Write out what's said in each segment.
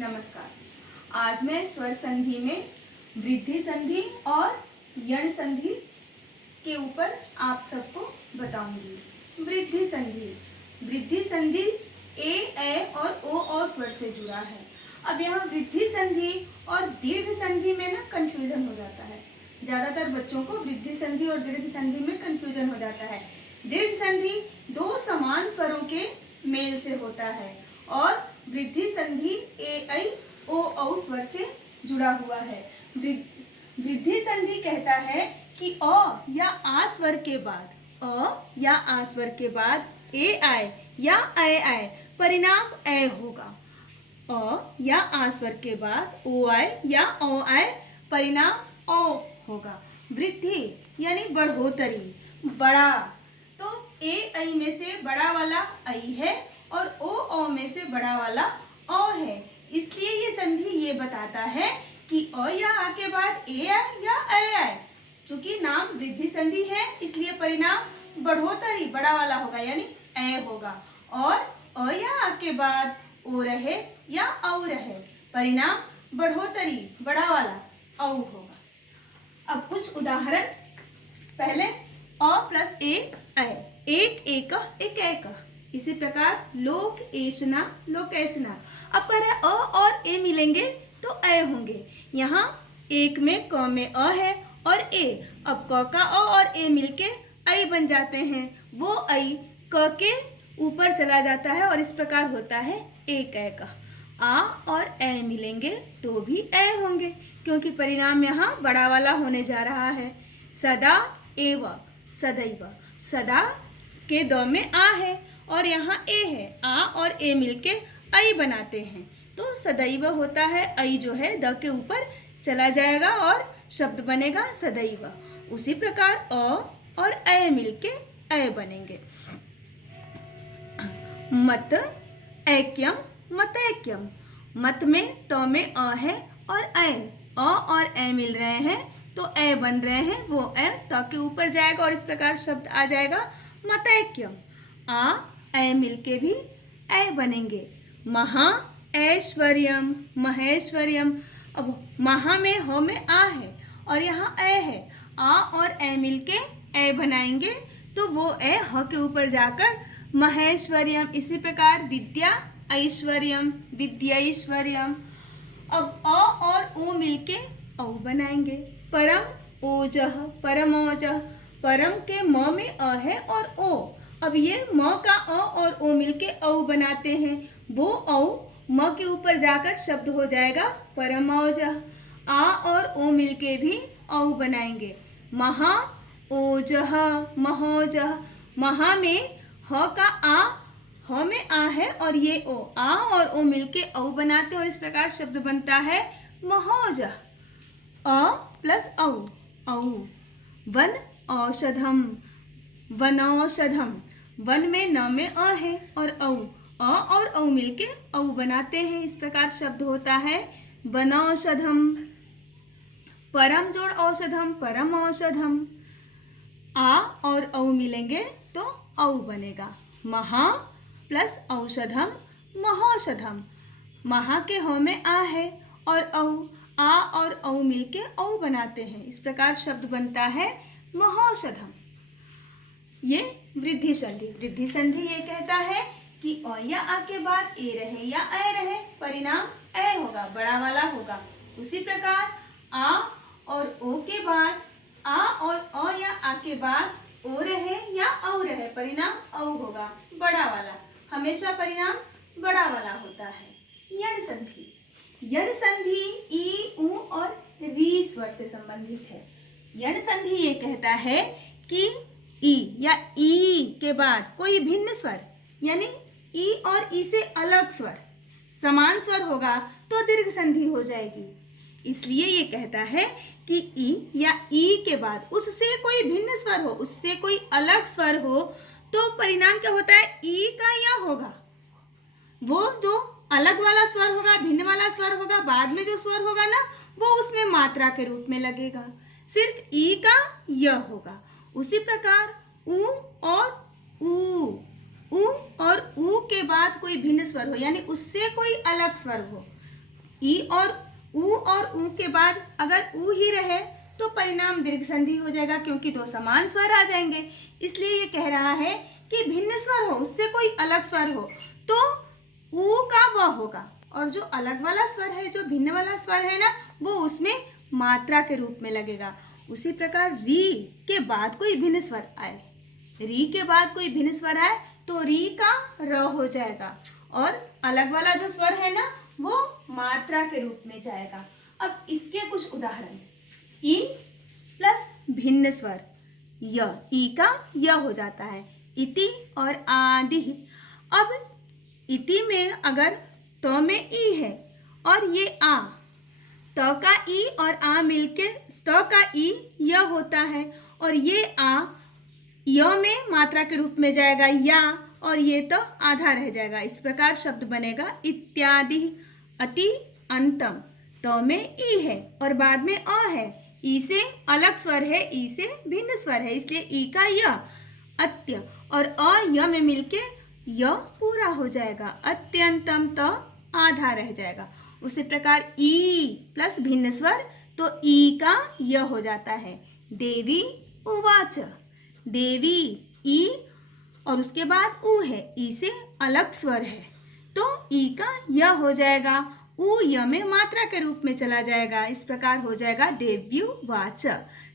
नमस्कार। आज मैं स्वर संधि में वृद्धि संधि और यण संधि के ऊपर आप सबको बताऊंगी। वृद्धि संधि ए और ओ स्वर से जुड़ा है। अब यहाँ वृद्धि संधि और दीर्घ संधि में ना कंफ्यूजन हो जाता है। ज्यादातर बच्चों को वृद्धि संधि और दीर्घ संधि में कंफ्यूजन हो जाता है। दीर्घ संधि दो समान स्वरों के मेल से होता है और वृद्धि संधि ए ऐ ओ औ स्वर से जुड़ा हुआ है। वृद्धि संधि कहता है कि अ या आ स्वर के बाद ए आए या ऐ आए, परिणाम ऐ होगा। अ या आ स्वर के बाद ओ आए या औ आए, परिणाम औ होगा। वृद्धि यानी बढ़ोतरी, बड़ा, तो ए ऐ में से बड़ा वाला ऐ है और ओ औ में से बड़ा वाला औ है। इसलिए ये संधि ये बताता है कि अ या आ के बाद ए आए या ऐ आए। चूंकि नाम वृद्धि संधि है इसलिए परिणाम बढ़ोतरी बड़ा वाला होगा यानी ऐ होगा, और अ या आ के बाद ओ रहे या औ रहे, परिणाम बढ़ोतरी बड़ा वाला औ होगा। अब कुछ उदाहरण। पहले अ प्लस ए ऐ, एक एक एक एक। इसी प्रकार लोक एशना लोकेशना। अब कह रहे हैं अ और ए मिलेंगे तो ऐ होंगे। यहाँ एक में क में अ है और ए, अब क का अ और ए मिलके ऐ बन जाते हैं। वो ऐ क के ऊपर चला जाता है और इस प्रकार होता है एक ऐ का। आ और ऐ मिलेंगे तो भी ऐ होंगे क्योंकि परिणाम यहाँ बड़ा वाला होने जा रहा है। सदा एव सदैव, सदा के द में आ है और यहाँ ए है, आ और ए मिलके ऐ बनाते हैं तो सदैव होता है। ऐ जो है द के ऊपर चला जाएगा और शब्द बनेगा सदैव। उसी प्रकार अ और ऐ मिलके ऐ बनेंगे। मत ऐक्यम मतैक्यम। मत में त में अ है और ऐ, अ और ऐ मिल रहे हैं तो ऐ बन रहे हैं। वो ऐ त के ऊपर जाएगा और इस प्रकार शब्द आ जाएगा मतैक्यम। आ ऐ मिलके भी ऐ बनेंगे। महा ऐश्वर्यम महेश्वर्यम। अब महा में ह में आ है और यहाँ ऐ है, आ और ऐ मिलके ऐ बनाएंगे तो वो ऐ ह के ऊपर जाकर महेश्वर्यम। इसी प्रकार विद्या ऐश्वर्यम विद्यैश्वर्यम। अब अ और ओ मिलके औ बनाएंगे। परम ओजः परमोजः। परम के म में अ है और ओ, अब ये म का अ और ओ मिलके औ बनाते हैं। वो औ म के ऊपर जाकर शब्द हो जाएगा परमौजः। आ और ओ मिलके भी औ बनाएंगे। महा ओजः महोजः। महा में ह का आ, ह में आ है और ये ओ, आ और ओ मिलके औ बनाते हैं और इस प्रकार शब्द बनता है महोजः। अ प्लस औ औ। वन औषधम वनौषधम। वन में न में अ है और औ, अ और औ मिलके औ बनाते हैं, इस प्रकार शब्द होता है वनौषधम। परम जोड़ औषधम परम औषधम। आ और औ मिलेंगे तो औ बनेगा। महा प्लस औषधम महौषधम। महा के ह में आ है और औ, आ और औ मिलके औ बनाते हैं, इस प्रकार शब्द बनता है महौषधम। ये वृद्धि संधि ये कहता है कि अ या आ के बाद ए रहे या ऐ रहे, परिणाम ऐ होगा, बड़ा वाला होगा। उसी प्रकार आ और ओ के बाद, आ और अ या आ के बाद ओ रहे या औ रहे, परिणाम औ होगा, बड़ा वाला। हमेशा परिणाम बड़ा वाला होता है। यण संधि ई उ और री स्वर से संबंधित है। यण संधि ये कहता है कि ई या ई के बाद कोई भिन्न स्वर यानी ई और ई से अलग स्वर समान स्वर होगा तो दीर्घ संधि हो जाएगी। इसलिए ये कहता है कि ई या ई के बाद उससे कोई भिन्न स्वर हो, उससे कोई अलग स्वर हो तो परिणाम क्या होता है, ई का या होगा। वो जो अलग वाला स्वर होगा, भिन्न वाला स्वर होगा, बाद में जो स्वर होगा ना वो उसमें मात्रा के रूप में लगेगा, सिर्फ ई का य होगा। उसी प्रकार उ और ऊ और ऊ के बाद कोई भिन्न स्वर हो यानी उससे कोई अलग स्वर हो ई और ऊ के बाद अगर ऊ ही रहे तो परिणाम दीर्घ संधि हो जाएगा, क्योंकि दो समान स्वर आ जाएंगे। इसलिए ये कह रहा है कि भिन्न स्वर हो, उससे कोई अलग स्वर हो तो ऊ का व होगा, और जो अलग वाला स्वर है, जो भिन्न वाला स्वर है ना, वो उसमें मात्रा के रूप में लगेगा। उसी प्रकार री के बाद कोई भिन्न स्वर आए, री के बाद कोई भिन्न स्वर आए तो री का र हो जाएगा, और अलग वाला जो स्वर है ना वो मात्रा के रूप में जाएगा। अब इसके कुछ उदाहरण, ई प्लस भिन्न स्वर य, ई का य हो जाता है, इति और आदि। अब इति में अगर त में ई है और ये आ, त का ई और आ मिलके त का ई य होता है, और ये आ य में मात्रा के रूप में जाएगा या, और ये तो आधा रह जाएगा। इस प्रकार शब्द बनेगा इत्यादि। अति अंतम, त में ई है और बाद में अ है, ई से अलग स्वर है, ई से भिन्न स्वर है, इसलिए ई का य, अत्य और अ य में मिलके य पूरा हो जाएगा, अत्यंतम त आधा रह जाएगा। उसी प्रकार ई प्लस भिन्न स्वर तो ई का य हो जाता है, देवी उवाच, देवी ई और उसके बाद ऊ है, ई से अलग स्वर है तो ई का य हो जाएगा, ऊ य में मात्रा के रूप में चला जाएगा। इस प्रकार हो जाएगा देव्युवाच।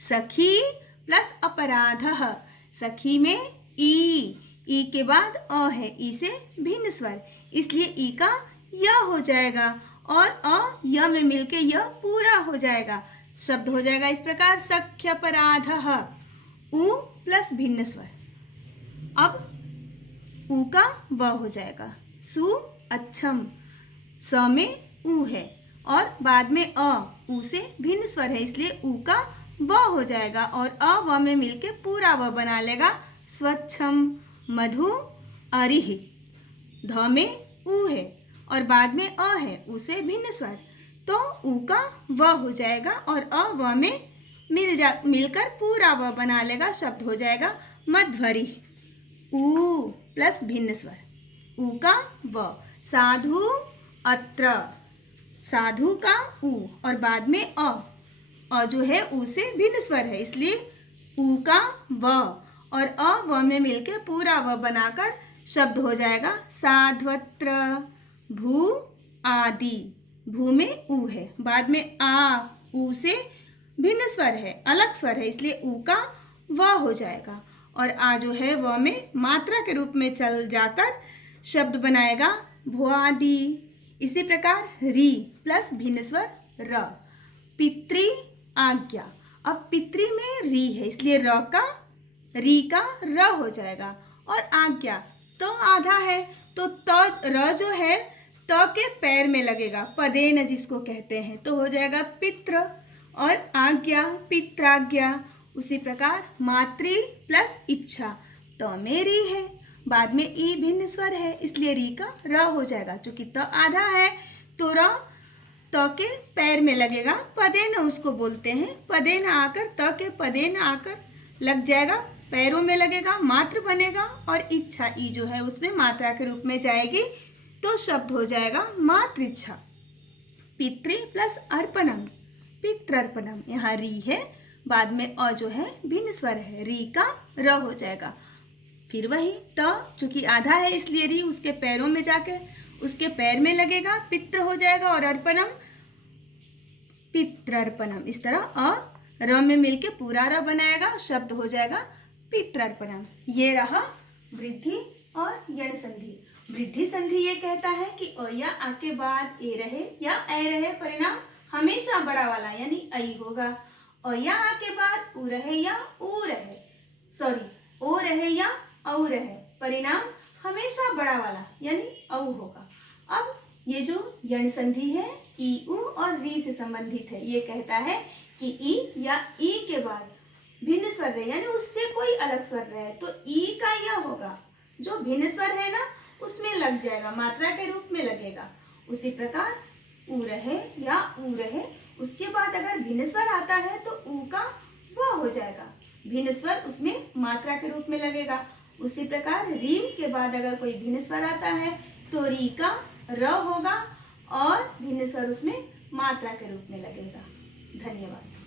सखी प्लस अपराधः, सखी में ई के बाद अ है, ई से भिन्न स्वर, इसलिए ई का य हो जाएगा, और अ य में मिलके य पूरा हो जाएगा, शब्द हो जाएगा इस प्रकार सख्यपराधः। ऊ प्लस भिन्न स्वर, अब ऊ का व हो जाएगा, सु अच्छम, स में ऊ है और बाद में अ, ऊ से भिन्न स्वर है, इसलिए ऊ का व हो जाएगा, और अ व में मिलके पूरा व बना लेगा स्वच्छम। मधु अरिह, ध में ऊ है और बाद में अ है, ऊ से भिन्न स्वर, तो ऊ का व हो जाएगा और अ व में मिलकर पूरा व बना लेगा, शब्द हो जाएगा मध्वरि। ऊ प्लस भिन्न स्वर, ऊ का व, साधु अत्र, साधु का ऊ और बाद में अ जो है ऊ से भिन्न स्वर है, इसलिए ऊ का व और अ व में मिलकर पूरा व बनाकर शब्द हो जाएगा साध्वत्र। भू आदि, भू में ऊ है, बाद में आ, ऊ से भिन्न स्वर है, अलग स्वर है, इसलिए ऊ का व हो जाएगा, और आ जो है व में मात्रा के रूप में चल जाकर शब्द बनाएगा भुआदि। इसी प्रकार री प्लस भिन्न स्वर र, पितृ आज्ञा, अब पितृ में री है इसलिए री का र हो जाएगा, और आज्ञा तो आधा है तो र जो है त के पैर में लगेगा, पदेन जिसको कहते हैं, तो हो जाएगा पित्र, और आज्ञा पित्राज्ञा। उसी प्रकार मातृ प्लस इच्छा, त में री है, बाद में ई भिन्न स्वर है, इसलिए री का र हो जाएगा, चूंकि त आधा है तो र त के पैर में लगेगा, पदेन उसको बोलते हैं, पदेन आकर त के पदेन आकर लग जाएगा, पैरों में लगेगा, मात्र बनेगा, और इच्छा ई जो है उसमें मात्रा के रूप में जाएगी, तो शब्द हो जाएगा मातृच्छा। पितृ प्लस अर्पणम, पितृर्पणम, यहाँ री है, बाद में अ जो है भिन्न स्वर है, री का र हो जाएगा, फिर वही त चूंकि आधा है इसलिए री उसके पैरों में जाके उसके पैर में लगेगा, पित्र हो जाएगा, और अर्पणम पितृर्पणम, इस तरह अ र में मिलके पूरा र बनाएगा, शब्द हो जाएगा पितृर्पणम। ये रहा वृद्धि और यण संधि। वृद्धि संधि ये कहता है कि अ या आ के बाद ए रहे या ए रहे, परिणाम हमेशा बड़ा वाला यानी ऐ होगा। अ या आ के बाद उ रहे या ऊ रहे, ओ रहे या औ रहे, परिणाम हमेशा बड़ा वाला यानी औ होगा। अब ये जो यण संधि है ई उ और री से संबंधित है, ये कहता है कि ई या ई के बाद भिन्न स्वर रहे यानी उससे कोई अलग स्वर रहे तो ई का यह होगा, जो भिन्न स्वर है ना उसमें लग जाएगा, मात्रा के रूप में लगेगा। उसी प्रकार उ रहे या ऊ रहे, उसके बाद अगर भिन्न स्वर आता है तो ऊ का व हो जाएगा, भिन्न स्वर उसमें मात्रा के रूप में लगेगा। उसी प्रकार री के बाद अगर कोई भिन्न स्वर आता है तो री का र होगा, और भिन्न स्वर उसमें मात्रा के रूप में लगेगा। धन्यवाद।